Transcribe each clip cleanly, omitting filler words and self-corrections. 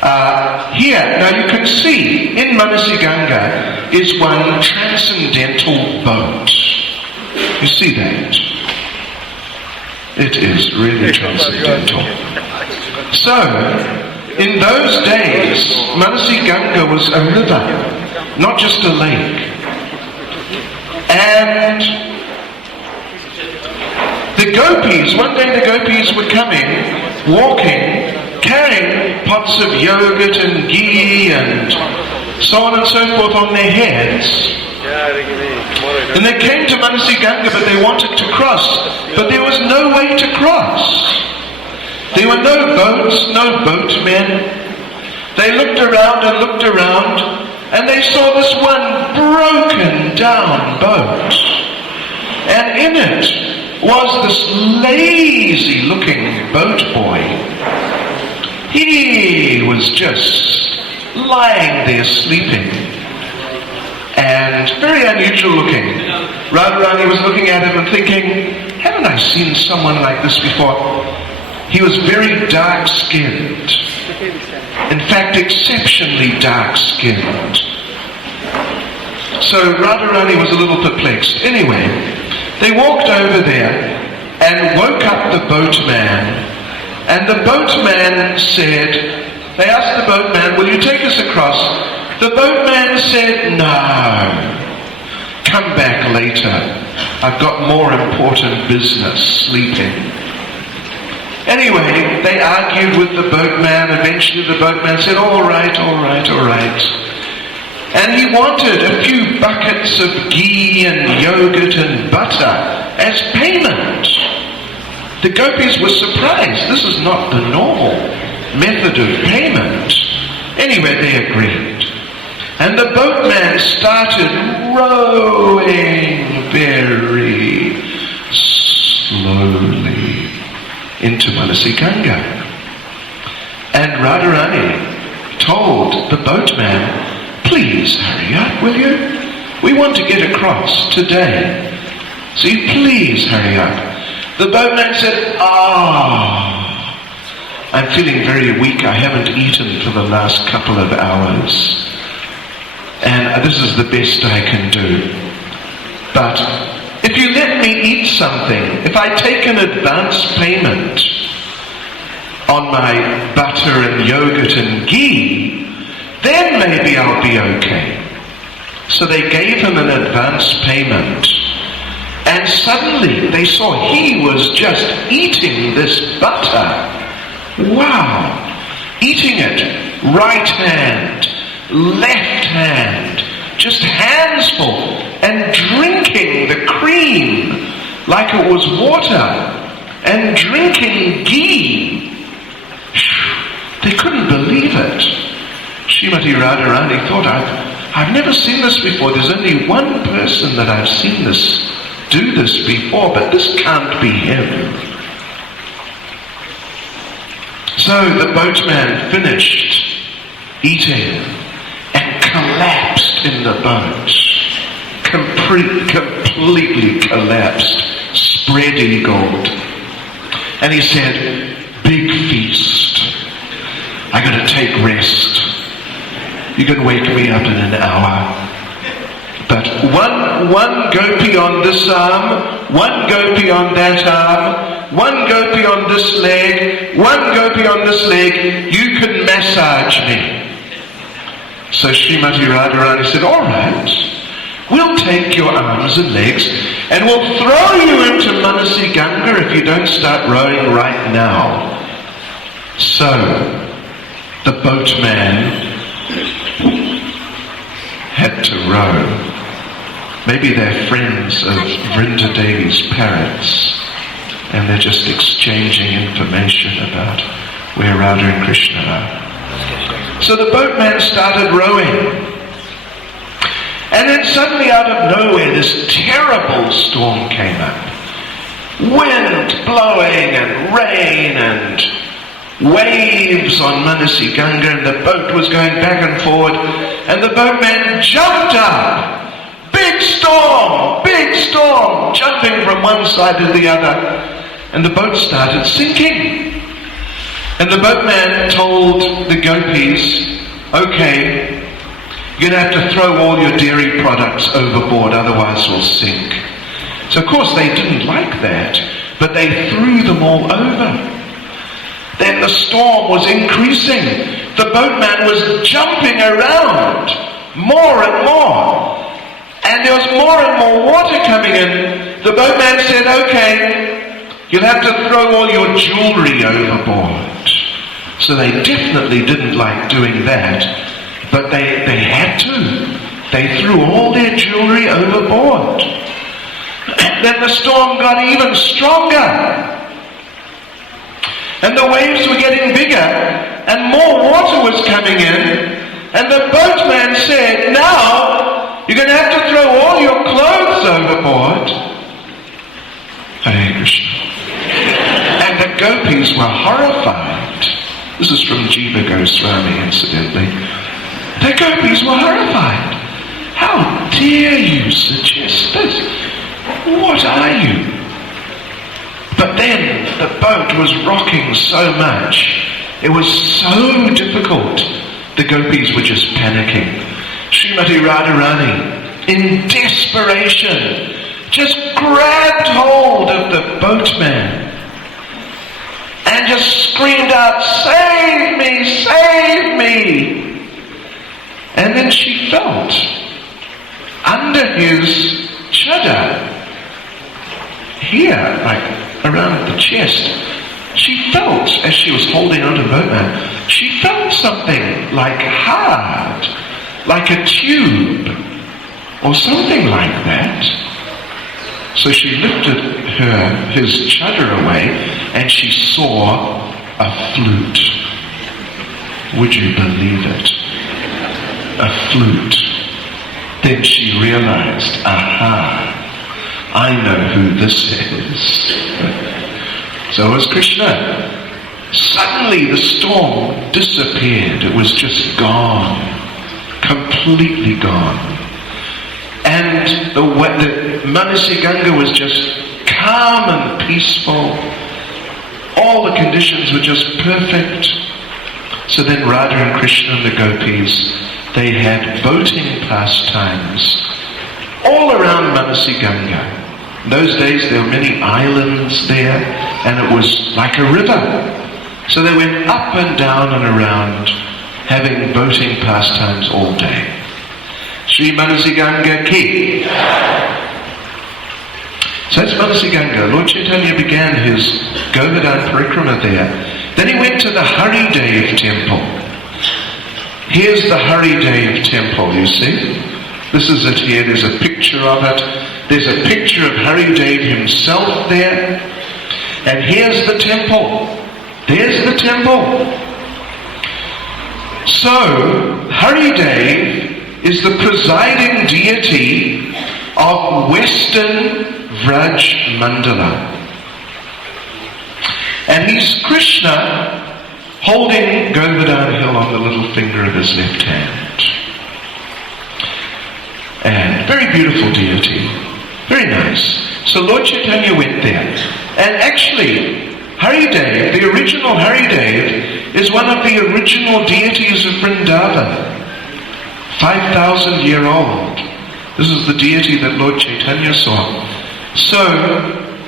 Here, now you can see, in Manasiganga is one transcendental boat. You see that? It is really transcendental. So, in those days, Manasiganga was a river, not just a lake. And the gopis, one day the gopis were coming, walking, carrying pots of yogurt and ghee and so on and so forth on their heads. And they came to Manasiganga, but they wanted to cross, but there was no way to cross. There were no boats, no boatmen. They looked around and looked around, and they saw this one broken down boat. And in it was this lazy looking boat boy. He was just lying there sleeping, and very unusual looking. Radharani was looking at him and thinking, haven't I seen someone like this before? He was very dark-skinned. In fact, exceptionally dark-skinned. So Radharani was a little perplexed. Anyway, they walked over there and woke up the boatman. And the boatman said, they asked the boatman, will you take us across? The boatman said, no. Come back later. I've got more important business, sleeping. Anyway, they argued with the boatman. Eventually the boatman said, all right. And he wanted a few buckets of ghee and yogurt and butter as payment. The gopis were surprised. This is not the normal method of payment. Anyway, they agreed. And the boatman started rowing very slowly into Manasiganga. And Radharani told the boatman, please hurry up, will you? We want to get across today. So you please hurry up. The boatman said, I'm feeling very weak. I haven't eaten for the last couple of hours. And this is the best I can do. But if you let me eat something, if I take an advance payment on my butter and yogurt and ghee, then maybe I'll be okay. So they gave him an advance payment. And suddenly they saw he was just eating this butter. Wow! Eating it, right hand, left hand, just hands full, and drinking the cream like it was water, and drinking ghee. They couldn't believe it. Srimati Radharani thought, I've never seen this before. There's only one person that I've seen do this before, but this can't be him. So the boatman finished eating and collapsed in the boat. Completely collapsed, spread-eagled. And he said, big feast. I gotta take rest. You can wake me up in an hour. But one gopi on this arm, one gopi on that arm, one gopi on this leg, one gopi on this leg, you can massage me. So Srimati Radharani said, all right, we'll take your arms and legs and we'll throw you into Manasiganga if you don't start rowing right now. So the boatman had to row. Maybe they're friends of Vrinda Devi's parrots, and they're just exchanging information about where Radha and Krishna are. So the boatman started rowing. And then suddenly out of nowhere this terrible storm came up. Wind blowing and rain and waves on Manasiganga, and the boat was going back and forward, and the boatman jumped up. Big storm, jumping from one side to the other, and the boat started sinking. And the boatman told the gopis, okay, you're going to have to throw all your dairy products overboard, otherwise we'll sink. So of course they didn't like that, but they threw them all over. Then the storm was increasing. The boatman was jumping around more and more. And there was more and more water coming in. The boatman said, okay, you'll have to throw all your jewelry overboard. So they definitely didn't like doing that, but they had to. They threw all their jewelry overboard. Then the storm got even stronger. And the waves were getting bigger, and more water was coming in. And the boatman said, now, you're going to have to throw all your clothes overboard. Hare Krishna. And the gopis were horrified. This is from Jiva Goswami, incidentally. The gopis were horrified. How dare you suggest this? What are you? But then the boat was rocking so much. It was so difficult. The gopis were just panicking. Srimati Radharani, in desperation, just grabbed hold of the boatman and just screamed out, "Save me, save me!" And then she felt under his chadar, here, like around the chest, she felt, as she was holding onto the boatman, she felt something like hard, like a tube, or something like that. So she lifted his chadar away, and she saw a flute. Would you believe it? A flute. Then she realized, aha, I know who this is. So was Krishna. Suddenly the storm disappeared. It was just gone. Completely gone. And the Manasi Ganga was just calm and peaceful. All the conditions were just perfect. So then Radha and Krishna and the gopis, they had boating pastimes all around Manasi Ganga. In those days there were many islands there, and it was like a river. So they went up and down and around, having boating pastimes all day. Shri Manasi Ganga ki. So that's Manasi Ganga. Lord Caitanya began his Govardhan parikrama there. Then he went to the Haridev temple. Here's the Haridev temple, you see. This is it here. There's a picture of it. There's a picture of Haridev himself there. And here's the temple. There's the temple. So, Haridev is the presiding deity of Western Vraj Mandala. And he's Krishna holding Govardhan Hill on the little finger of his left hand. And very beautiful deity. Very nice. So Lord Caitanya went there. And actually, Haridev, the original Haridev, is one of the original deities of Vrindavan. 5,000-year-old. This is the deity that Lord Caitanya saw. So,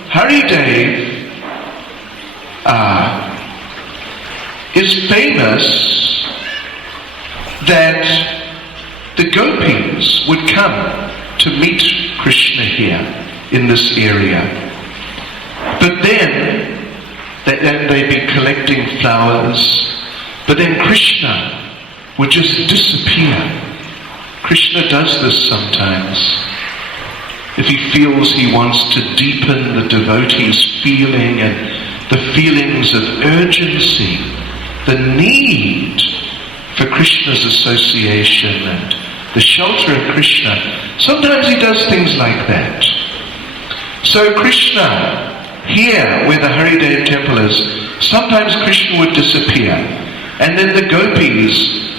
Haridev is famous that the gopis would come to meet Krishna here in this area. But then they'd be collecting flowers, but then Krishna would just disappear. Krishna does this sometimes. If he feels he wants to deepen the devotee's feeling and the feelings of urgency, the need for Krishna's association and the shelter of Krishna, sometimes he does things like that. So Krishna, here where the Haridev temple is, sometimes Krishna would disappear, and then the gopis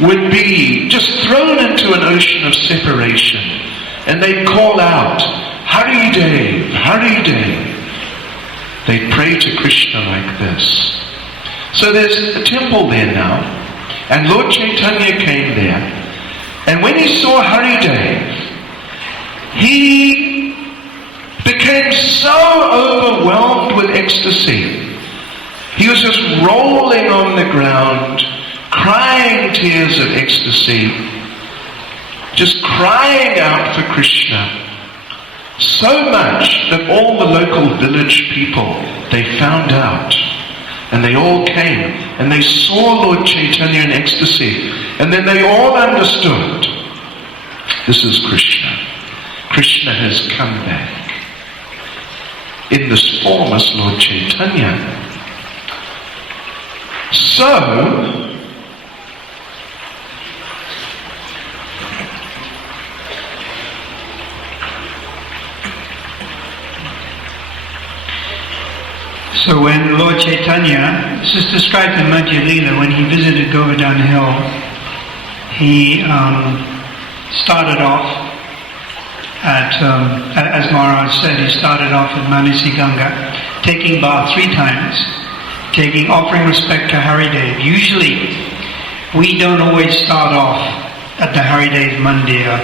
would be just thrown into an ocean of separation, and they'd call out, Haridev, Haridev. They'd pray to Krishna like this. So there's a temple there now, and Lord Caitanya came there, and when he saw Haridev, he became so overwhelmed with ecstasy. He was just rolling on the ground, crying tears of ecstasy, just crying out for Krishna. So much that all the local village people, they found out, and they all came, and they saw Lord Caitanya in ecstasy, and then they all understood, this is Krishna. Krishna has come back in this form as Lord Caitanya. So when Lord Caitanya, this is described in Madhya Lila, when he visited Govardhan Hill, he started off at, as Maharaj said, he started off at Manasi Ganga, taking bath 3 times, offering respect to Haridev. Usually, we don't always start off at the Haridev Mandir.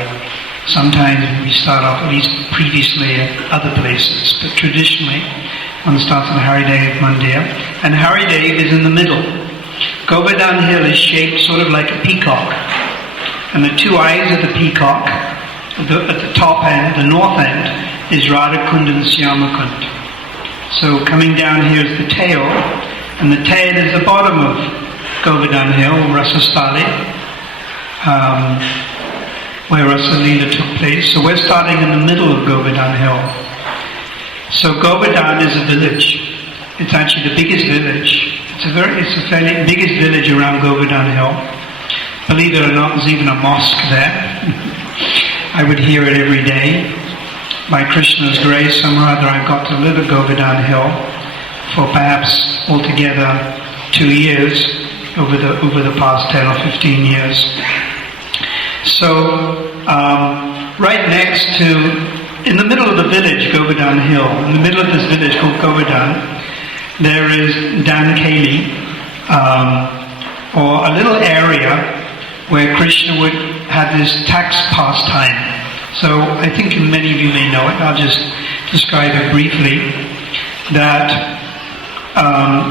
Sometimes we start off, at least previously, at other places, but traditionally, one starts at Haridev Mandir, and Haridev is in the middle. Govardhan Hill is shaped sort of like a peacock, and the 2 eyes of the peacock, at the top end, the north end, is Radha Kund and Syama Kund. So coming down here is the tail, and the tail is the bottom of Govardhan Hill, Rasastali, where Rasa Leela took place. So we're starting in the middle of Govardhan Hill. So Govardhan is a village. It's actually the biggest village. It's the fairly biggest village around Govardhan Hill. Believe it or not, there's even a mosque there. I would hear it every day. By Krishna's grace, somehow or other, I've got to live at Govardhan Hill for perhaps altogether 2 years over the past 10 or 15 years. So right next to, in the middle of the village, Govardhan Hill, in the middle of this village called Govardhan, there is Dankeli, or a little area where Krishna would have this tax pastime. So I think many of you may know it. I'll just describe it briefly. That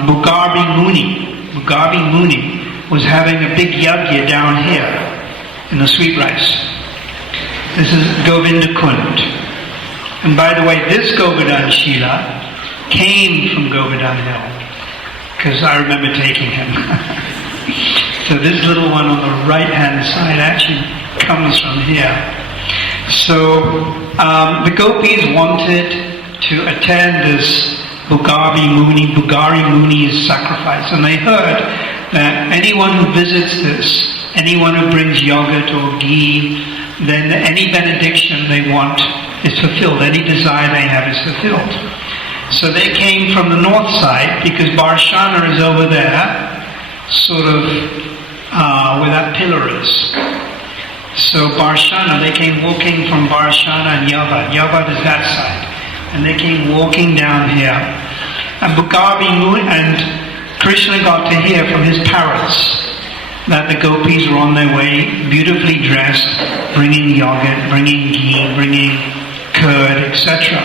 Bhugarbi Muni was having a big yajna down here in the sweet rice. This is Govinda Kund. And by the way, this Govardhan Shila came from Govardhan Hill, because I remember taking him. So this little one on the right-hand side actually comes from here. So the gopis wanted to attend this Bhugari Muni's sacrifice, and they heard that anyone who visits this, anyone who brings yogurt or ghee, then any benediction they want is fulfilled, any desire they have is fulfilled. So they came from the north side, because Barshana is over there, sort of where that pillar is. So Barshana, they came walking from Barshana and Yavad. Yavad is that side. And they came walking down here. And Bhugarbi and Krishna got to hear from his parrots that the gopis were on their way, beautifully dressed, bringing yogurt, bringing ghee, bringing curd, etc.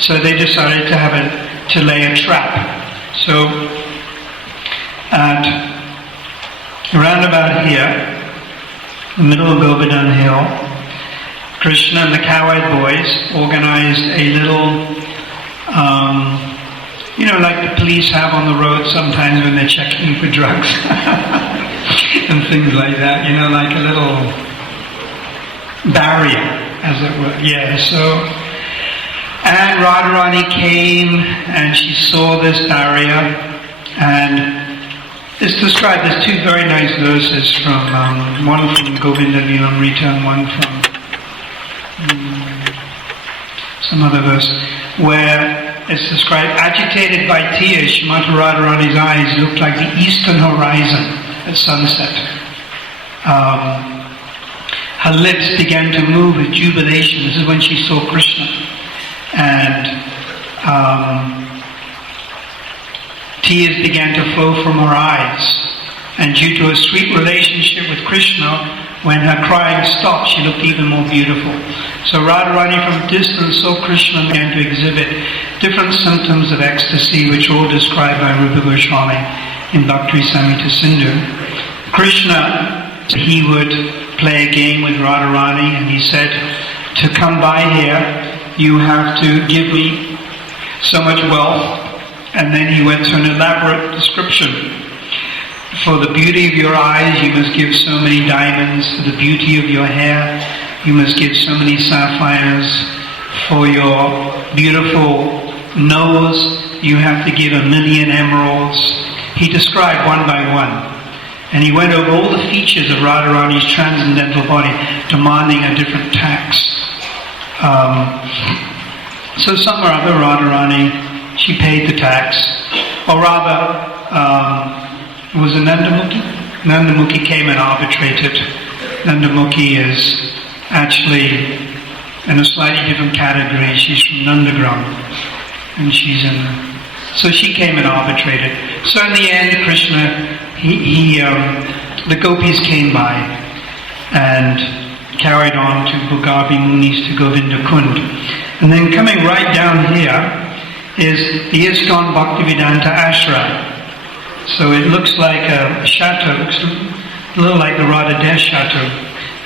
So they decided to lay a trap. So around about here, the middle of Govardhan Hill, Krishna and the cowhide boys organized a little, like the police have on the road sometimes when they're checking for drugs and things like that, like a little barrier, as it were. Yeah, so, and Radharani came and she saw this barrier, and it's described as 2 very nice verses from, one from Govinda Lilamrita and one from some other verse, where it's described, agitated by tears, Shrimati Radharani's eyes looked like the eastern horizon at sunset. Her lips began to move with jubilation. This is when she saw Krishna. And tears began to flow from her eyes. And due to a sweet relationship with Krishna, when her crying stopped, she looked even more beautiful. So Radharani from a distance saw Krishna began to exhibit different symptoms of ecstasy, which are all described by Rupa Goswami in Bhakti Samhita Sindhu. Krishna, he would play a game with Radharani, and he said, to come by here, you have to give me so much wealth. And then he went through an elaborate description. For the beauty of your eyes, you must give so many diamonds. For the beauty of your hair, you must give so many sapphires. For your beautiful nose, you have to give 1,000,000 emeralds. He described one by one. And he went over all the features of Radharani's transcendental body, demanding a different tax. So some or other, Radharani, she paid the tax. Or rather, was it Nandamukhi? Nandamukhi came and arbitrated. Nandamukhi is actually in a slightly different category. She's from Nandagram. And so she came and arbitrated. So in the end, Krishna, the gopis came by and carried on to Bhugabi Munis to Govinda Kund. And then coming right down here is the ISKCON Bhaktivedanta Ashram. So it looks like a chateau, looks a little like the Radhadesh Chateau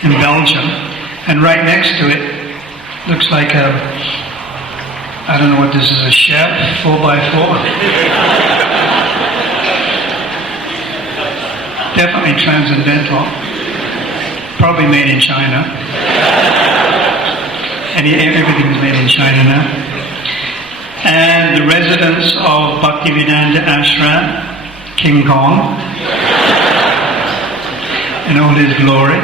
in Belgium. And right next to it looks like I don't know what this is, a chef, 4x4. Definitely transcendental. Probably made in China. And everything's made in China now. And the residence of Bhaktivedanta Ashram, King Kong, in all his glory.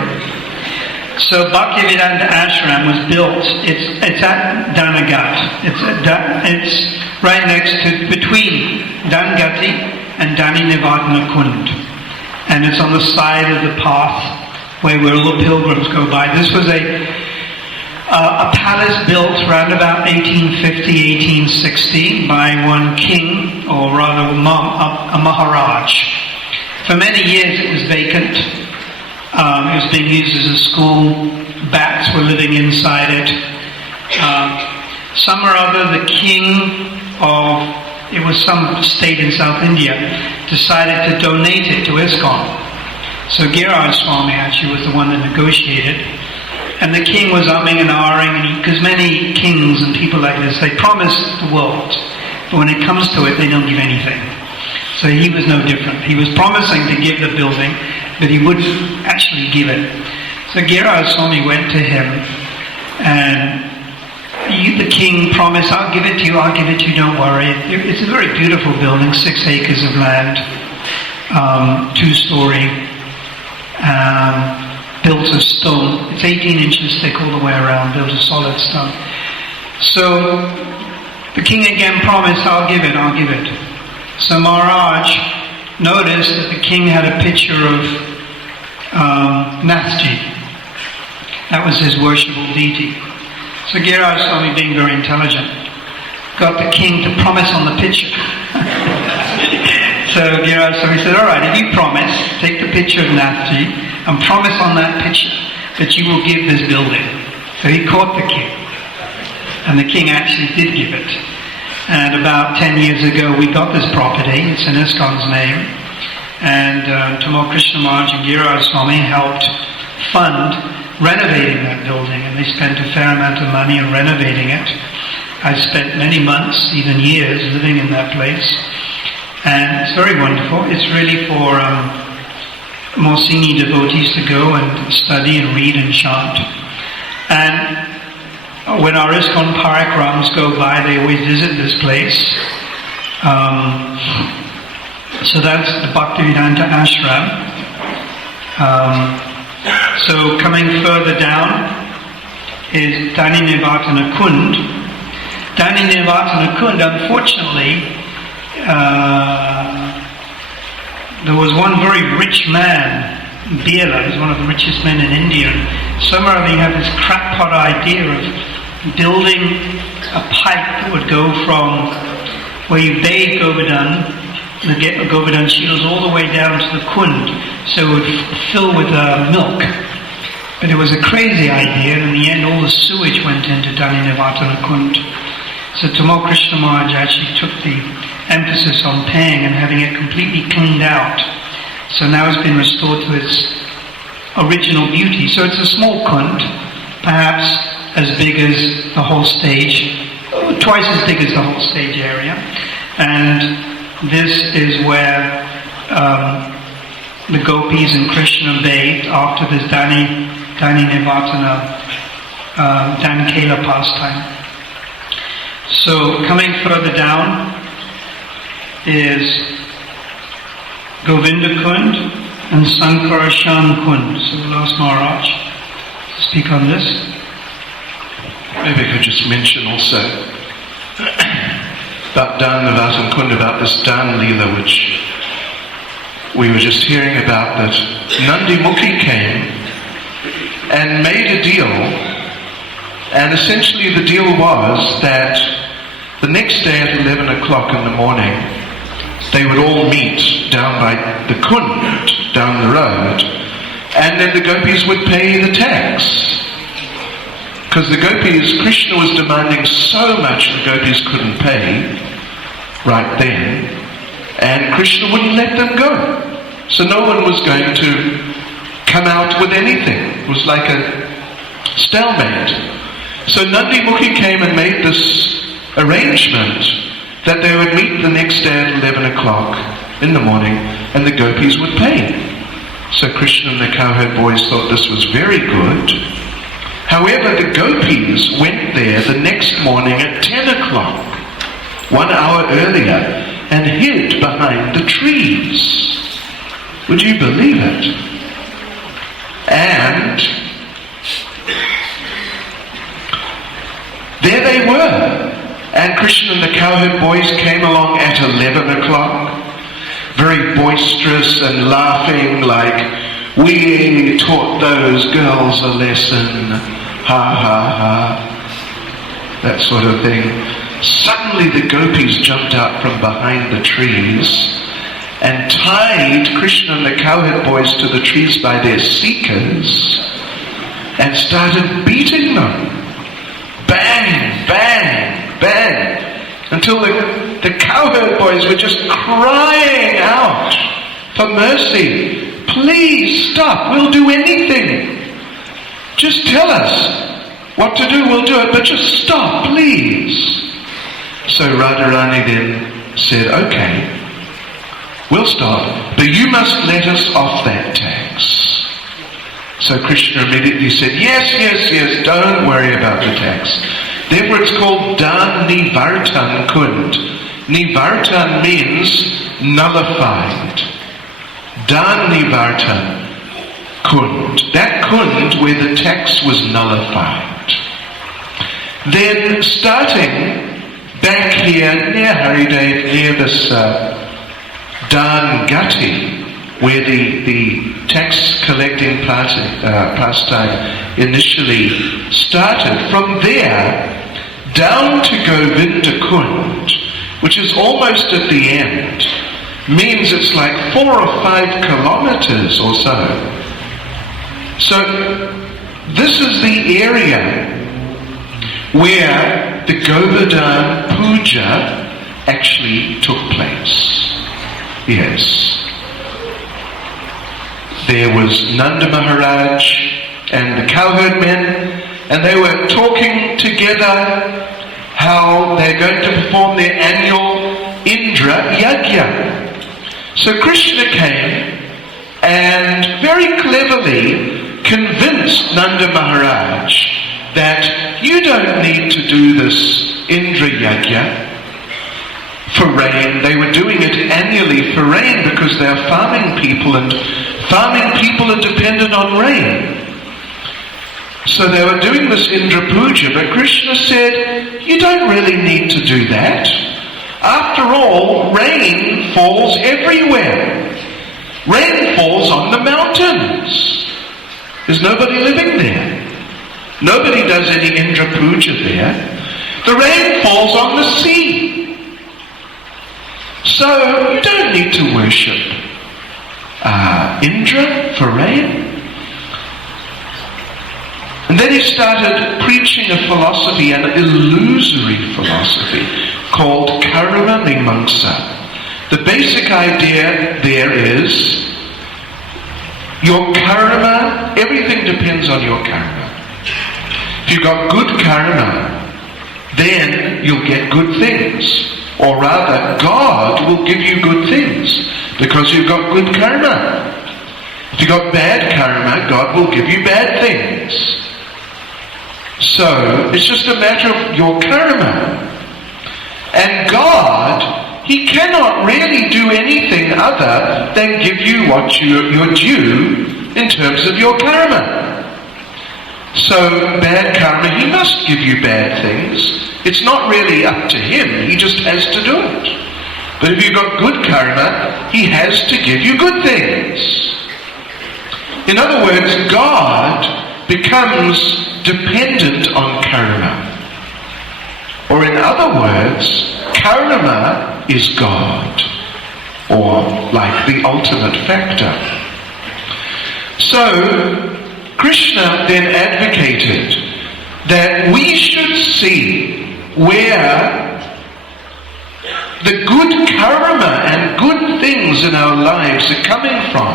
So Bhaktivedanta Ashram was built. It's at Danagat. It's right next to, between Dangati and Dani Nivatana Kund, and it's on the side of the path where all the pilgrims go by. This was a palace built around about 1850, 1860 by one king, or rather a Maharaj. For many years it was vacant. It was being used as a school. Bats were living inside it. Some or other, the king of, it was some state in South India, decided to donate it to ISKCON. So Giriraj Swami actually was the one that negotiated. And the king was umming and ahhing, because many kings and people like this, they promise the world, but when it comes to it, they don't give anything. So he was no different. He was promising to give the building, but he wouldn't actually give it. So Giriraj Swami went to him, and the king promised, I'll give it to you, don't worry. It's a very beautiful building, 6 acres of land, 2-story, built of stone. It's 18 inches thick all the way around, built of solid stone. So the king again promised, I'll give it. So Maharaj noticed that the king had a picture of Nathji. That was his worshipful deity. So Giriraj Swami, being very intelligent, got the king to promise on the picture. So Giriraj Swami said, all right, if you promise, take the picture of Nathji and promise on that picture that you will give this building. So he caught the king. And the king actually did give it. And about 10 years ago, we got this property. It's in ISKCON's name. And Tamal Krishna Maharaj and Giriraj Swami helped fund renovating that building. And they spent a fair amount of money on renovating it. I spent many months, even years, living in that place. And it's very wonderful. It's really for more senior devotees to go and study and read and chant. And when our ISKCON parikrams go by, they always visit this place. So that's the Bhaktivedanta Ashram. So coming further down is Dani Nivatana Kund. Dani Nivatana Kund, unfortunately, there was one very rich man, Birla, who's one of the richest men in India. Somehow they have this crackpot idea of building a pipe that would go from where you bathe Govardhan the Govardhan shields all the way down to the Kund, so it would fill with milk. But it was a crazy idea, and in the end all the sewage went into Dhani-Nivartana Kund. So Tamo Krishna Maharaj actually took the emphasis on paying and having it completely cleaned out. So now it's been restored to its original beauty. So it's a small Kund, perhaps as big as the whole stage, twice as big as the whole stage area. And this is where the gopis and Krishna bathed after this Dhani-Nivartana Dankela pastime. So coming further down is Govinda Kund and Sankarashan Kund. So we'll ask Maharaj to speak on this. Maybe I could just mention also about Dhani-Nivartana Kund, about this Dan Leela which we were just hearing about, that Nandi Mukhi came and made a deal, and essentially the deal was that the next day at 11 o'clock in the morning they would all meet down by the Kund, down the road, and then the gopis would pay the tax. Because the gopis, Krishna was demanding so much the gopis couldn't pay right then, and Krishna wouldn't let them go. So no one was going to come out with anything. It was like a stalemate. So Nandi Mukhi came and made this arrangement that they would meet the next day at 11 o'clock in the morning and the gopis would pay. So Krishna and the cowherd boys thought this was very good. However, the gopis went there the next morning at 10 o'clock, 1 hour earlier, and hid behind the trees. Would you believe it? And there they were. And Krishna and the cowherd boys came along at 11 o'clock, very boisterous and laughing like, we taught those girls a lesson, ha ha ha, that sort of thing. Suddenly the gopis jumped out from behind the trees and tied Krishna and the cowherd boys to the trees by their seekers and started beating them. Bang, bang, bang, until the cowherd boys were just crying out for mercy. Please stop, we'll do anything. Just tell us what to do, we'll do it, but just stop, please. So Radharani then said, okay, we'll stop, but you must let us off that tax. So Krishna immediately said, yes, don't worry about the tax. Therefore it's called Dan-Nivartan Kund. Nivartan means nullified. Dan-Nivartan Kund. That Kund where the tax was nullified. Then starting back here near Haridev, near this Dan Gati, where the tax collecting pastime initially started, from there down to Govinda Kund, which is almost at the end, means it's like 4 or 5 kilometers or so. So this is the area where the Govardhan Puja actually took place. Yes. There was Nanda Maharaj and the cowherd men, and they were talking together how they're going to perform their annual Indra Yajna. So Krishna came and very cleverly convinced Nanda Maharaj that you don't need to do this Indra Yajna for rain. They were doing it annually for rain because they are farming people, and farming people are dependent on rain. So they were doing this Indra Puja, but Krishna said, you don't really need to do that. After all, rain falls everywhere. Rain falls on the mountains. There's nobody living there. Nobody does any Indra Puja there. The rain falls on the sea. So you don't need to worship Indra for rain. And then he started preaching a philosophy, an illusory philosophy, called karma mimamsa. The basic idea there is your karma, everything depends on your karma. If you've got good karma, then you'll get good things. Or rather, God will give you good things because you've got good karma. If you've got bad karma, God will give you bad things. So, it's just a matter of your karma. And God, He cannot really do anything other than give you what you're due in terms of your karma. So, bad karma, He must give you bad things. It's not really up to Him, He just has to do it. But if you've got good karma, He has to give you good things. In other words, God becomes dependent on karma. Or in other words, karma is God, or like the ultimate factor. So, Krishna then advocated that we should see where the good karma and good things in our lives are coming from.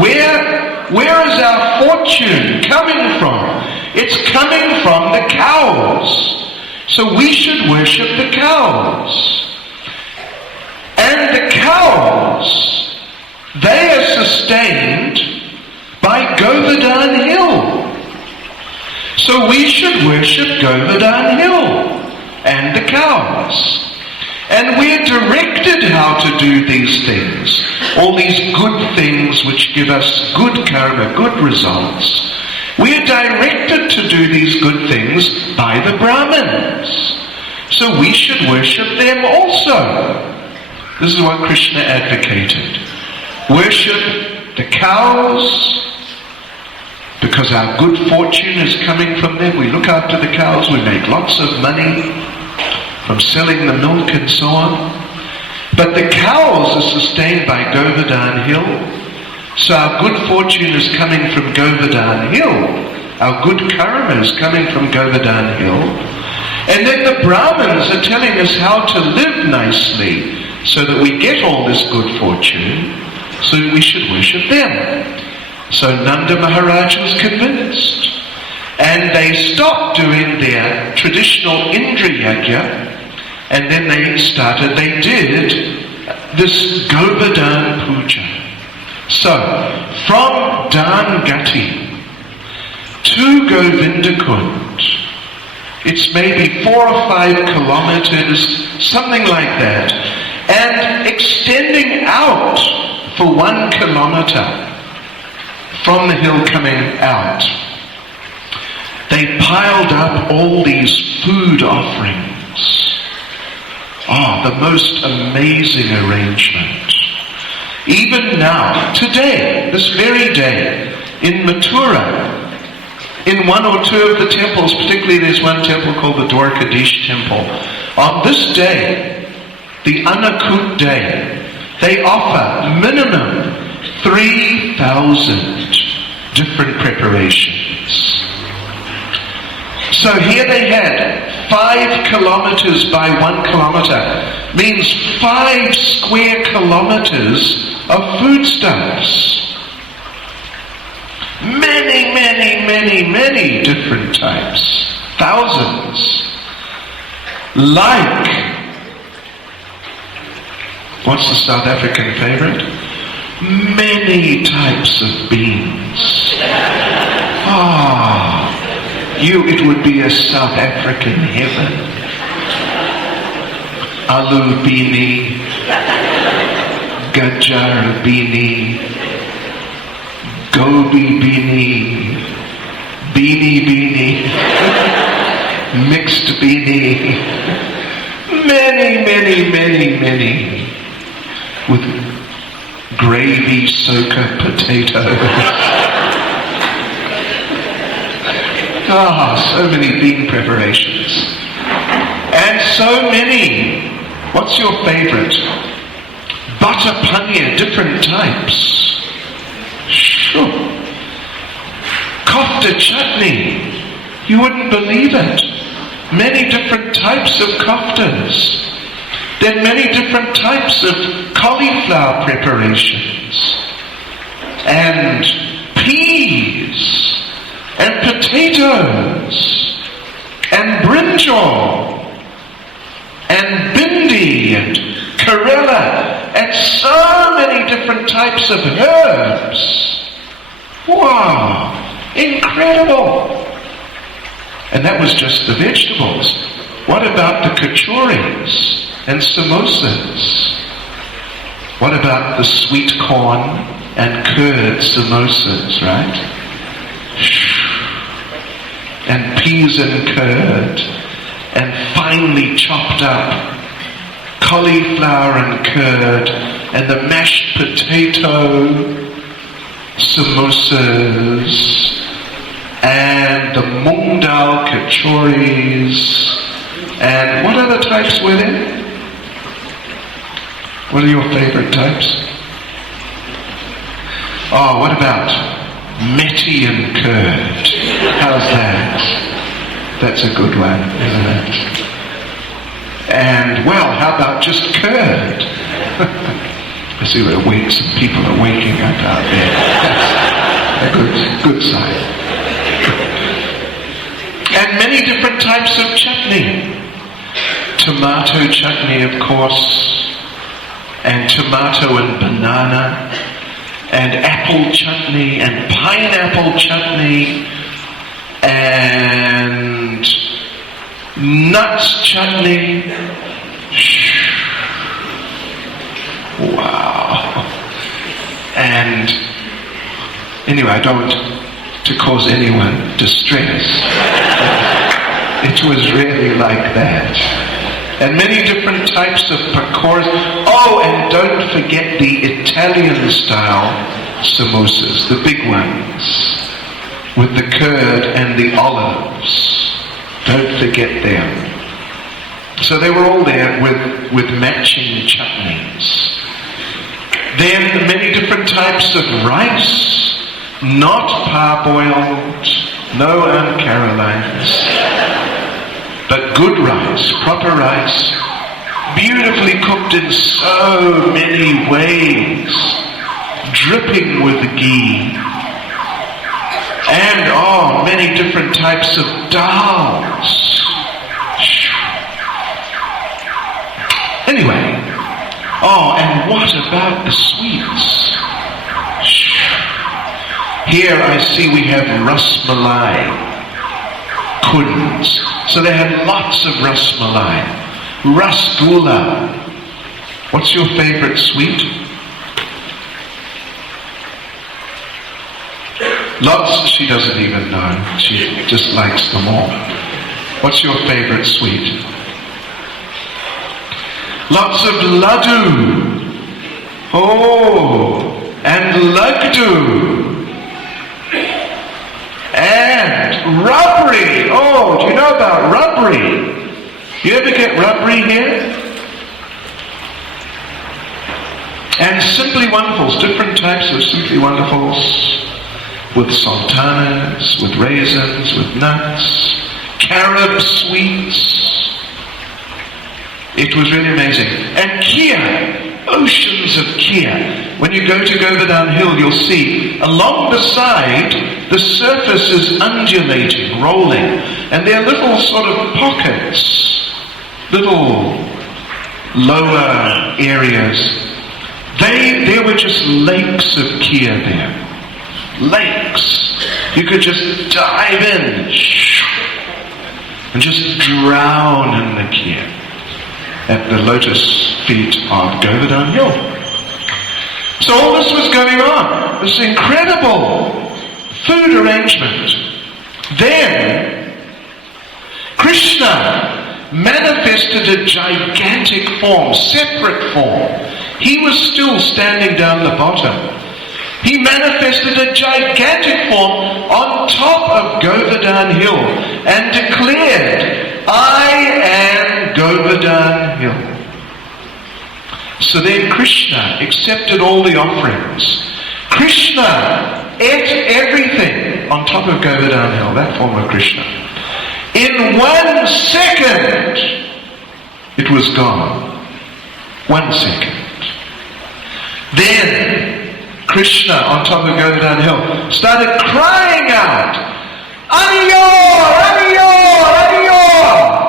Where is our fortune coming from? It's coming from the cows. So we should worship the cows. And the cows, they are sustained by Govardhan Hill. So we should worship Govardhan Hill and the cows. And we're directed how to do these things. All these good things which give us good karma, good results. We're directed to do these good things by the Brahmins. So we should worship them also. This is what Krishna advocated. Worship the cows, because our good fortune is coming from them. We look after the cows, we make lots of money from selling the milk and so on. But the cows are sustained by Govardhan Hill. So our good fortune is coming from Govardhan Hill. Our good karma is coming from Govardhan Hill. And then the Brahmins are telling us how to live nicely so that we get all this good fortune. So we should worship them. So Nanda Maharaj was convinced. And they stopped doing their traditional Indra Yajna. And then they did this Govardhan Puja. So, from Dangati to Govindakund, it's maybe 4 or 5 kilometers, something like that, and extending out for 1 kilometer from the hill coming out. They piled up all these food offerings. The most amazing arrangement. Even now, today, this very day, in Mathura, in 1 or 2 of the temples, particularly there's one temple called the Dwarkadish temple, on this day, the Annakut day, they offer minimum 3,000 different preparations. So here they had 5 kilometers by 1 kilometer, means 5 square kilometers of foodstuffs. Many, many, many, many different types. Thousands. Like, what's the South African favorite? Many types of beans. It would be a South African heaven. Aloo beanie, gajar beanie, gobi beanie, beanie, mixed beanie, many, with gravy soaker potatoes. So many bean preparations. And so many. What's your favorite? butter paneer, different types. Sure. Kofta chutney, you wouldn't believe it. Many different types of koftas. There are many different types of cauliflower preparations. And peas, and potatoes, and brinjal, and bindi, and karela, and so many different types of herbs. Wow, incredible! And that was just the vegetables. What about the kachoris and samosas? What about the sweet corn and curd samosas, right? And peas and curd, and finely chopped up cauliflower and curd, and the mashed potato samosas, and the mung dal kachoris, and what other types were there? What are your favorite types? Oh, what about methi and curd? How's that? That's a good one, isn't it? And, well, how about just curd? I see some people are waking up out there. That's a good sign. And many different types of chutney. Tomato chutney, of course, and tomato and banana, and apple chutney, and pineapple chutney, and nuts chutney. Wow. And anyway, I don't want to cause anyone distress. It was really like that. And many different types of pakoras. Oh, and don't forget the Italian style samosas, the big ones, with the curd and the olives. Don't forget them. So they were all there with matching chutneys. Then many different types of rice, not parboiled, no Aunt Caroline's, but good rice, proper rice, beautifully cooked in so many ways, dripping with ghee, and many different types of dals. Anyway, and what about the sweets? Here I see we have ras malai, kunds. So they had lots of ras malai. Rasgulla. What's your favorite sweet? Lots, she doesn't even know. She just likes them all. What's your favorite sweet? Lots of laddu. Oh, and lagdu. And rubbery. Oh, do you know about rubbery? You ever get rubbery here? And Simply Wonderfuls, different types of Simply Wonderfuls, with sultanas, with raisins, with nuts, carob sweets. It was really amazing. And kheer, oceans of kheer. When you go to Govardhan Hill, you'll see along the side, the surface is undulating, rolling, and there are little sort of pockets, little lower areas. There were just lakes of kheer there. Lakes. You could just dive in and just drown in the kheer at the lotus feet of Govardhan Hill. So all this was going on, this incredible food arrangement. Then Krishna manifested a gigantic form, separate form. He was still standing down the bottom. He manifested a gigantic form on top of Govardhan Hill and declared, I am Govardhan Hill. So then Krishna accepted all the offerings. Krishna ate everything on top of Govardhan Hill, that form of Krishna. In 1 second, it was gone. 1 second. Then Krishna on top of Govardhan Hill started crying out, Aniyor, Aniyor, Aniyor.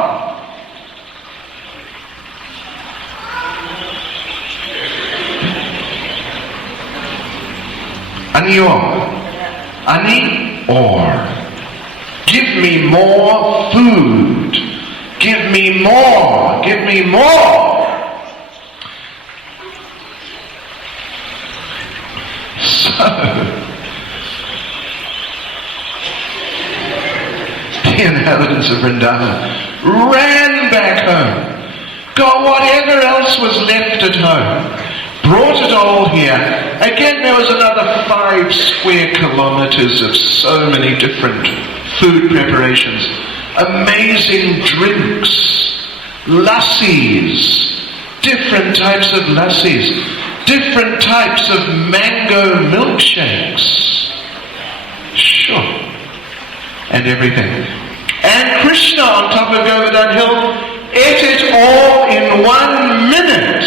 Aniyor. Ani-or. Give me more food. Give me more. Give me more. So, the inhabitants of Vrindavan ran back home, got whatever else was left at home, brought it all here. Again, there was another 5 square kilometers of so many different food preparations, amazing drinks, lassis, different types of lassis, different types of mango milkshakes. Sure. And everything. And Krishna on top of Govardhan Hill ate it all in 1 minute.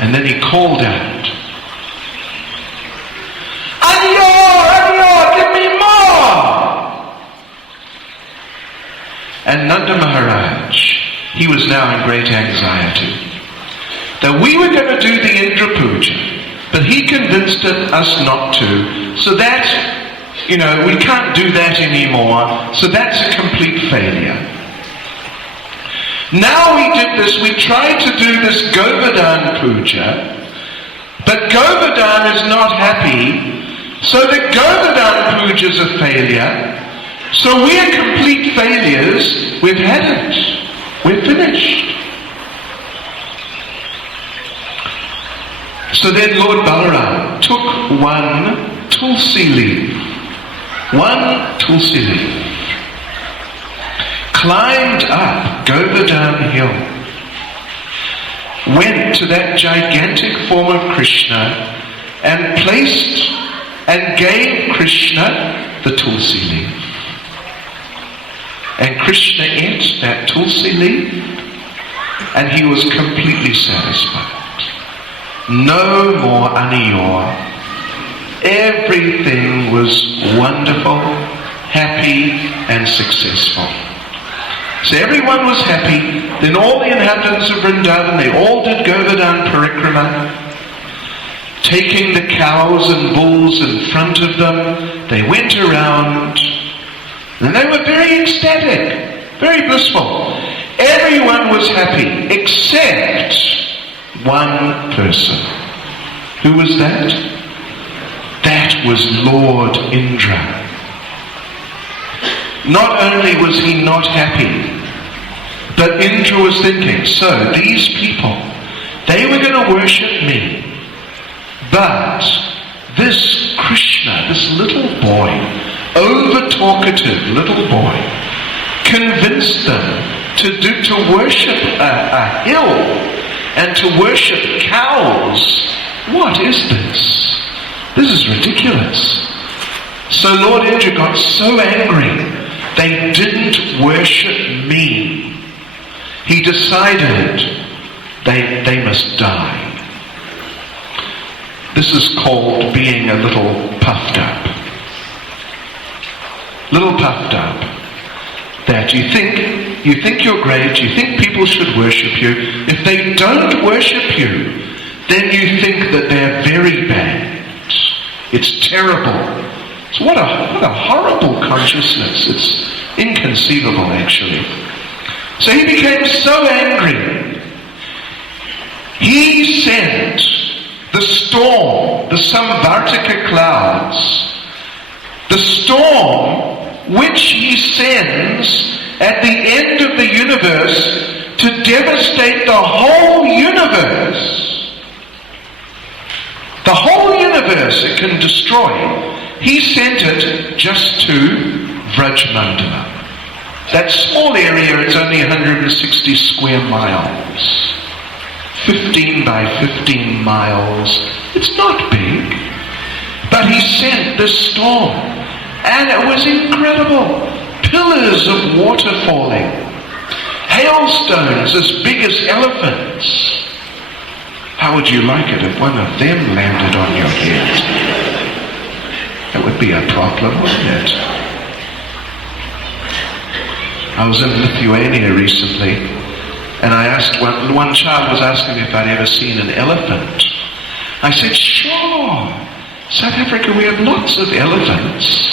And then he called out, Aniyor, Aniyor, give me more! And Nanda Maharaj, he was now in great anxiety that we were going to do the Indra Puja, but he convinced us not to, so that, we can't do that anymore, so that's a complete failure. Now we did this, we tried to do this Govardhan Puja, but Govardhan is not happy, so the Govardhan Puja is a failure, so we are complete failures, we've had it. We're finished. So then Lord Balaram took 1 tulsi leaf, climbed up Govardhan Hill, went to that gigantic form of Krishna and gave Krishna the tulsi leaf. And Krishna ate that tulsi leaf, and he was completely satisfied. No more Aniyor. Everything was wonderful, happy, and successful. So everyone was happy. Then all the inhabitants of Vrindavan, they all did Govardhan Parikrama, taking the cows and bulls in front of them. They went around, and they were very ecstatic, very blissful. Everyone was happy, except one person. Who was that? That was Lord Indra. Not only was he not happy, but Indra was thinking, so these people, they were going to worship me. But this Krishna, this little boy, over-talkative little boy, convinced them to worship a hill and to worship cows. What is this? This is ridiculous. So Lord Indra got so angry. They didn't worship me. He decided they must die. This is called being a little puffed up. Little puffed up. That you think you're great, you think people should worship you. If they don't worship you, then you think that they're very bad. It's terrible. So what a horrible consciousness. It's inconceivable, actually. So he became so angry. He sent the storm, the Samvartika clouds, the storm which he sends at the end of the universe to devastate the whole universe. The whole universe it can destroy. He sent it just to Vrajmandala. That small area, it's only 160 square miles. 15 by 15 miles. It's not big. But he sent this storm, and it was incredible. Pillars of water falling. Hailstones as big as elephants. How would you like it if one of them landed on your head? It would be a problem, wouldn't it? I was in Lithuania recently, and I asked, one child was asking me if I'd ever seen an elephant. I said, sure. South Africa, we have lots of elephants.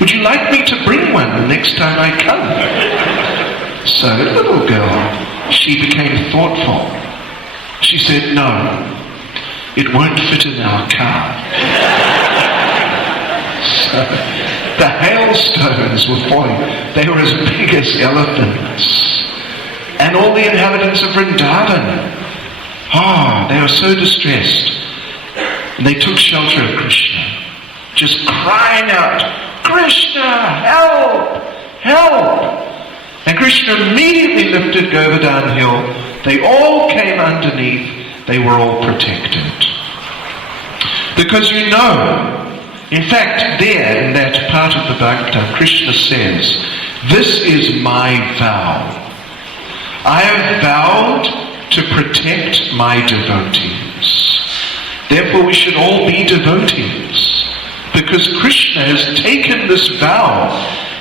Would you like me to bring one the next time I come? So the little girl, she became thoughtful. She said, no, it won't fit in our car. So the hailstones were falling. They were as big as elephants. And all the inhabitants of Vrindavan, they were so distressed. And they took shelter of Krishna, just crying out, Krishna, help, help. And Krishna immediately lifted Govardhan hill. They all came underneath. They were all protected. Because in fact, there in that part of the Bhagavatam, Krishna says, this is my vow. I have vowed to protect my devotees. Therefore we should all be devotees. Because Krishna has taken this vow.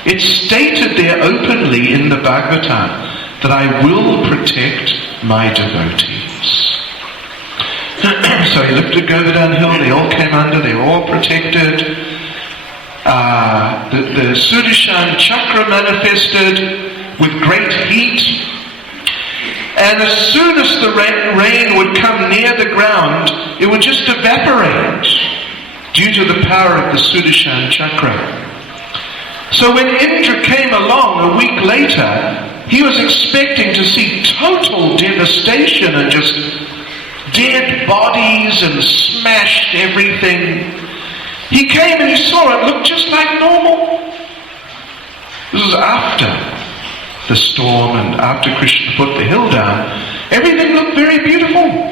It's stated there openly in the Bhagavatam that I will protect my devotees. So he lifted Govardhan hill, they all came under, they were all protected. The Sudarshan Chakra manifested with great heat. And as soon as the rain would come near the ground, it would just evaporate due to the power of the Sudarshan Chakra. So when Indra came along a week later, he was expecting to see total devastation and just dead bodies and smashed everything. He came and he saw it looked just like normal. This was after the storm and after Krishna put the hill down. Everything looked very beautiful.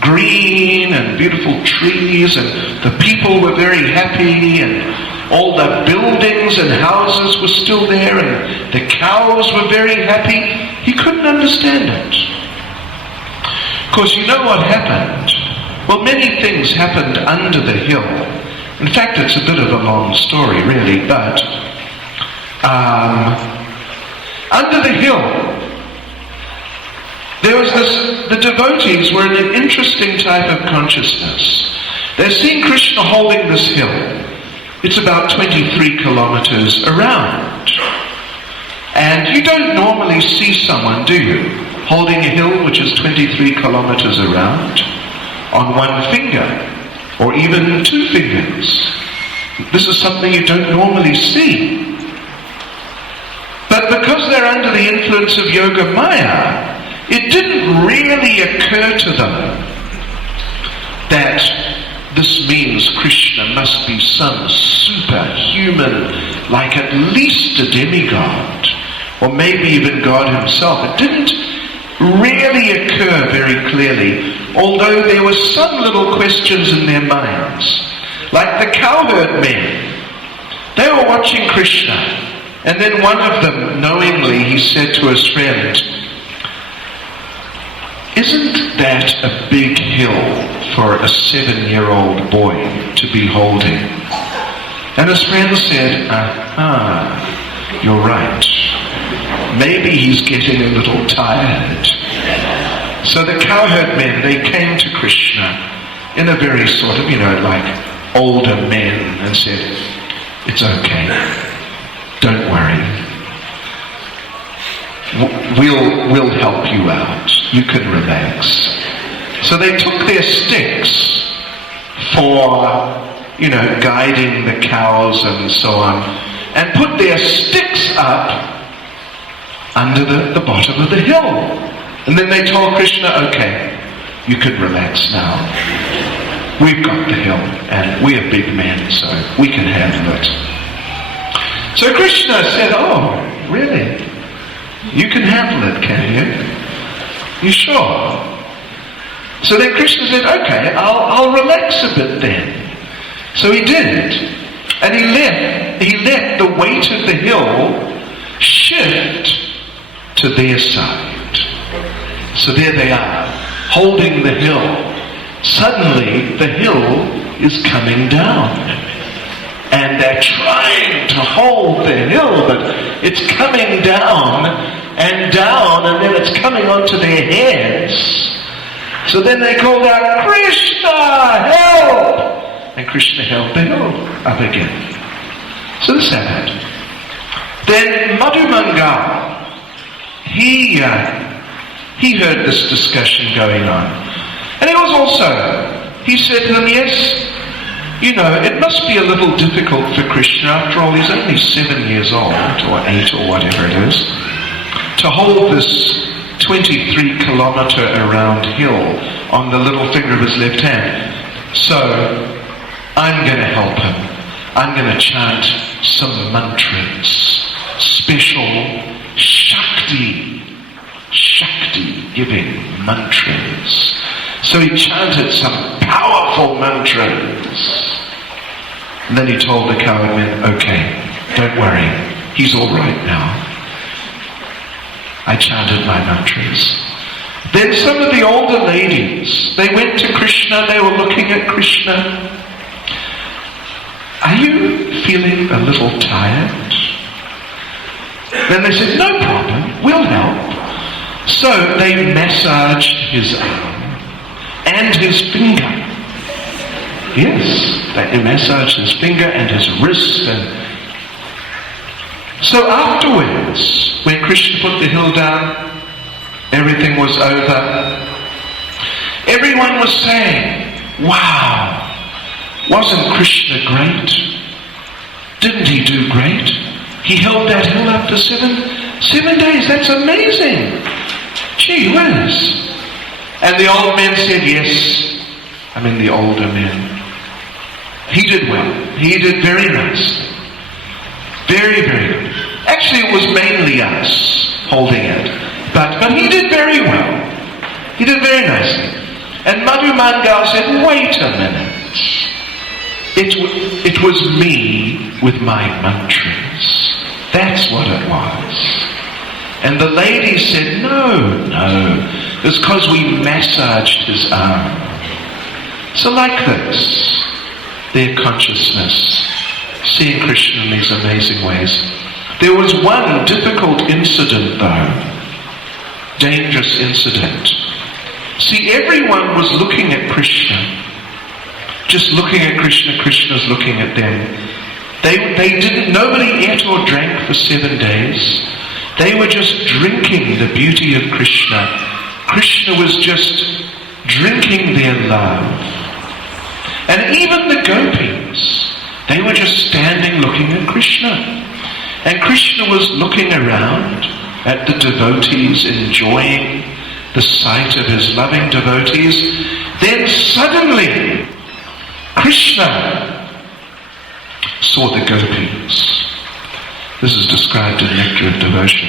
Green and beautiful trees, and the people were very happy, and all the buildings and houses were still there, and the cows were very happy. He couldn't understand it. Of course, you know what happened? Well, many things happened under the hill. In fact, it's a bit of a long story, really, but under the hill, there was the devotees were in an interesting type of consciousness. They're seeing Krishna holding this hill. It's about 23 kilometers around. And you don't normally see someone, do you, holding a hill which is 23 kilometers around on one finger, or even two fingers. This is something you don't normally see. But because they're under the influence of Yoga Maya, it didn't really occur to them that this means Krishna must be some superhuman, like at least a demigod, or maybe even God himself. It didn't really occur very clearly, although there were some little questions in their minds. Like the cowherd men, they were watching Krishna, and then one of them, knowingly, he said to his friend, isn't that a big hill for a 7-year-old boy to be holding? And his friend said, you're right. Maybe he's getting a little tired. So the cowherd men, they came to Krishna in a very sort of, like older men, and said, it's okay. Don't worry. We'll help you out. You can relax. So they took their sticks for, guiding the cows and so on, and put their sticks up under the bottom of the hill. And then they told Krishna, okay, you can relax now. We've got the hill, and we're big men, so we can handle it. So Krishna said, oh, really? You can handle it, can you? You sure? So then Krishna said, okay, I'll relax a bit then. So he did. And he let the weight of the hill shift to their side. So there they are, holding the hill. Suddenly the hill is coming down. And they're trying to hold the hill, but it's coming down, and then it's coming onto their heads. So then they called out, Krishna, help! And Krishna held the hill up again. So this happened. Then Madhumangal, he heard this discussion going on. And he said to them, yes, you know, it must be a little difficult for Krishna. After all, he's only 7 years old, or 8 or whatever it is, to hold this 23-kilometer around hill on the little finger of his left hand. So, I'm going to help him. I'm going to chant some mantras, special Shakti-giving mantras. So he chanted some powerful mantras. And then he told the cowherd men, okay, don't worry, he's all right now. I chanted my mantras. Then some of the older ladies, they went to Krishna, they were looking at Krishna. Are you feeling a little tired? Then they said, no problem, we'll help. So they massaged his arm and his finger. Yes, they massaged his finger and his wrist. And so afterwards, when Krishna put the hill down, everything was over. Everyone was saying, wow, wasn't Krishna great? Didn't he do great? He held that hill up for 7 days. That's amazing. Gee whiz. And the old men said, yes. I mean the older men. He did well. He did very nicely. Very, very good. Actually, it was mainly us holding it. But he did very well. He did very nicely. And Madhumangal said, wait a minute. It was me with my mantras. That's what it was. And the lady said, no. It's because we massaged his arm. So like this, their consciousness, seeing Krishna in these amazing ways. There was one difficult incident though, dangerous incident. See, everyone was looking at Krishna, just looking at Krishna, Krishna's looking at them. Nobody ate or drank for 7 days. They were just drinking the beauty of Krishna. Krishna was just drinking their love. And even the gopis, they were just standing looking at Krishna. And Krishna was looking around at the devotees, enjoying the sight of his loving devotees. Then suddenly, Krishna saw the gopis. This is described in Nectar of Devotion.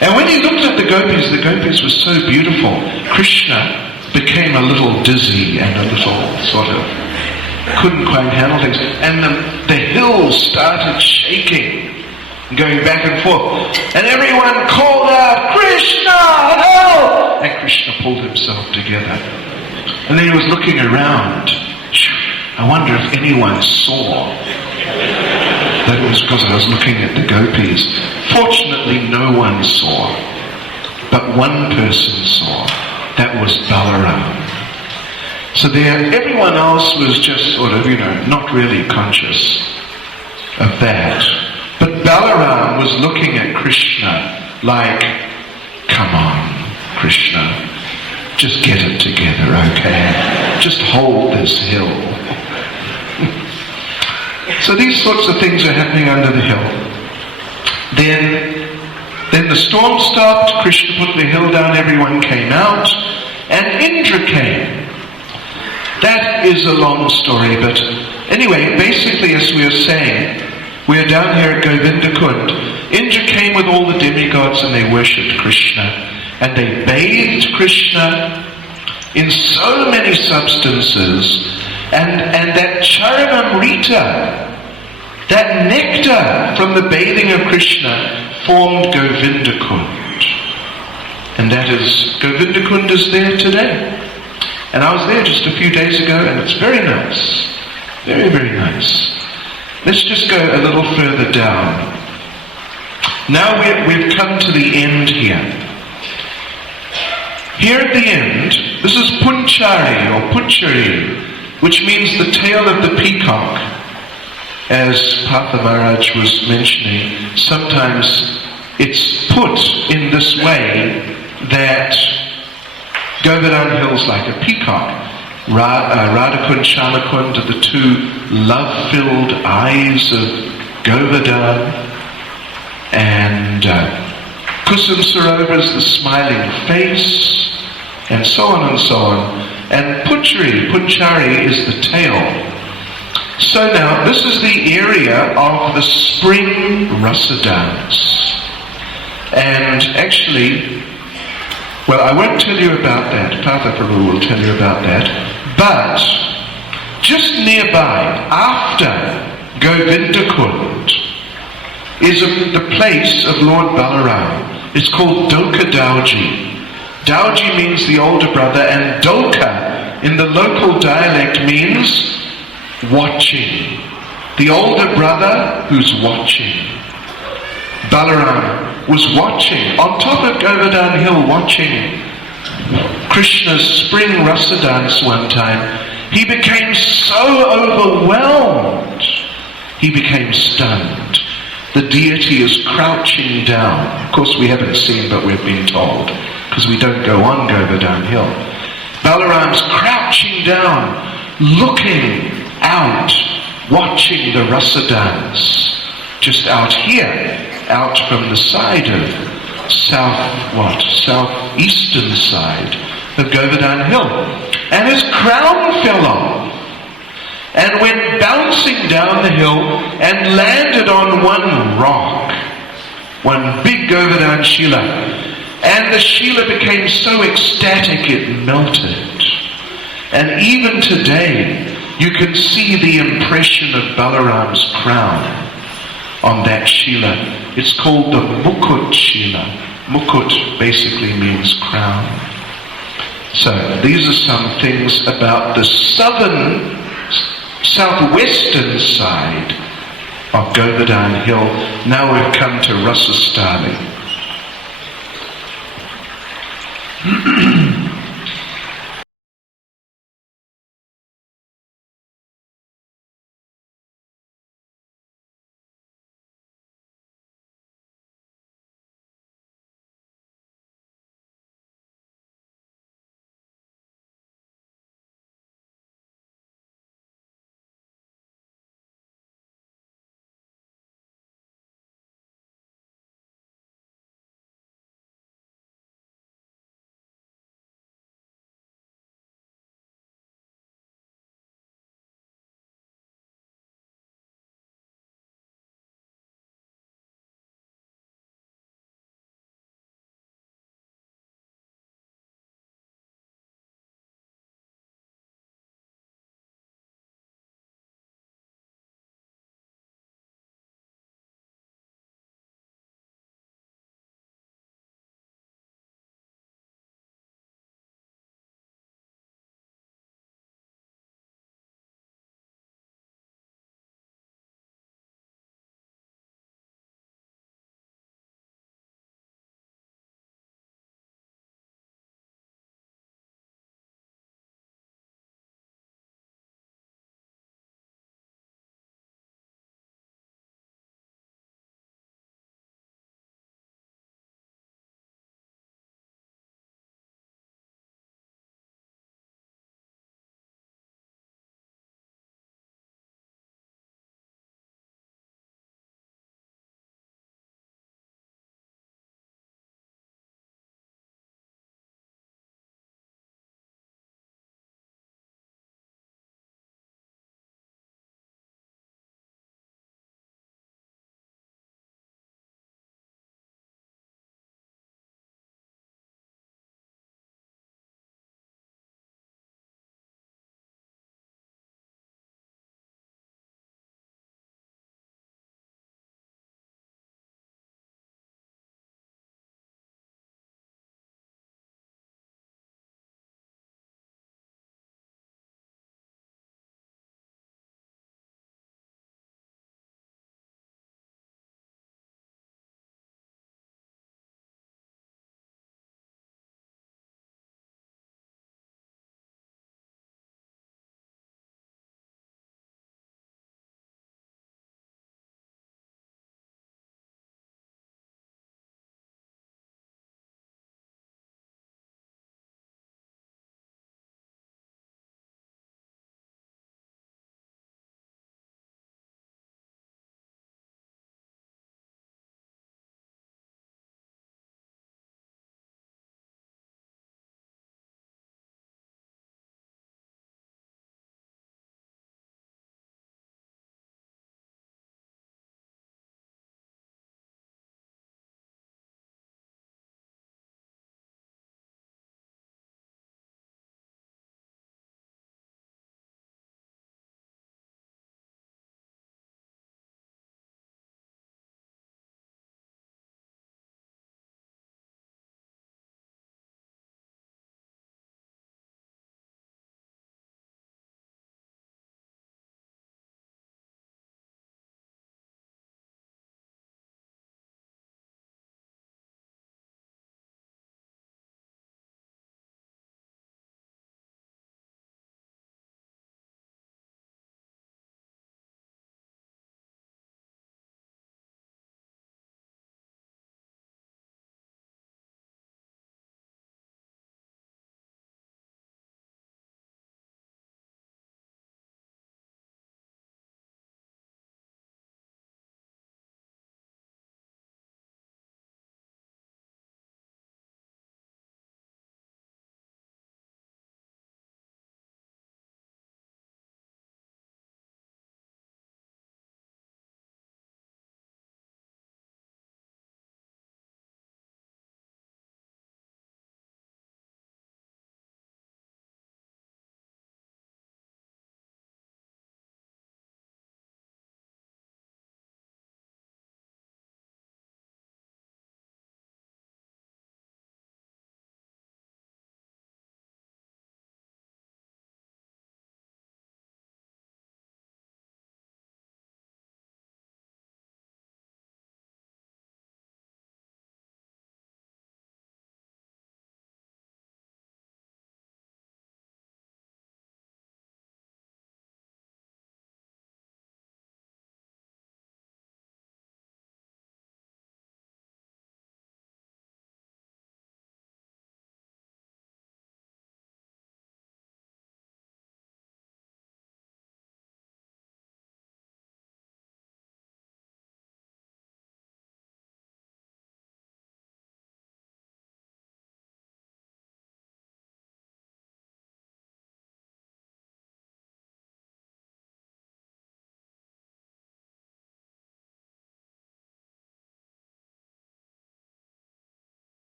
And when he looked at the gopis were so beautiful. Krishna became a little dizzy and a little sort of couldn't quite handle things. And the hill started shaking, going back and forth. And everyone called out, Krishna, help! And Krishna pulled himself together. And then he was looking around. I wonder if anyone saw that it was because I was looking at the gopis. Fortunately, no one saw. But one person saw. That was Balaram. So there, everyone else was just sort of, not really conscious of that. But Balaram was looking at Krishna like, come on, Krishna, just get it together, okay? Just hold this hill. So these sorts of things are happening under the hill. Then the storm stopped, Krishna put the hill down, everyone came out, and Indra came. That is a long story, but anyway, basically as we are saying, we are down here at Govinda Kund. Indra came with all the demigods and they worshipped Krishna. And they bathed Krishna in so many substances. And that Charanamrita, that nectar from the bathing of Krishna, formed Govinda Kund. And that is, Govinda Kund is there today. And I was there just a few days ago, and it's very nice. Very, very nice. Let's just go a little further down. Now we've come to the end here. Here at the end, this is Punchari or Puchari, which means the tail of the peacock. As Partha Maharaj was mentioning, sometimes it's put in this way that Govardhan Hill's like a peacock. Radhakund, Shamakund are the two love-filled eyes of Govardhan, and Kusum Sarovar is the smiling face, and so on and so on. And Punchari is the tail. So now, this is the area of the spring rasa dance. And actually, well, I won't tell you about that. Partha Prabhu will tell you about that. But just nearby, after Govinda Kund, is the place of Lord Balaram. It's called Dolka Dauji. Dauji means the older brother, and Dolka in the local dialect means watching. The older brother who's watching. Balaram was watching, on top of Govardhan Hill, watching Krishna's spring rasa dance one time. He became so overwhelmed. He became stunned. The deity is crouching down. Of course we haven't seen, but we've been told, because we don't go on Govardhan Hill. Balaram's crouching down, looking out, watching the rasa dance. Just out here, out from the side of southeastern side of Govardhan Hill. And his crown fell off and went bouncing down the hill and landed on one rock, one big Govardhan Shila. And the Shila became so ecstatic it melted. And even today, you can see the impression of Balaram's crown on that Shila. It's called the Mukut Shila. Mukut basically means crown. So these are some things about the southwestern side of Govardhan Hill. Now we've come to Rasastali.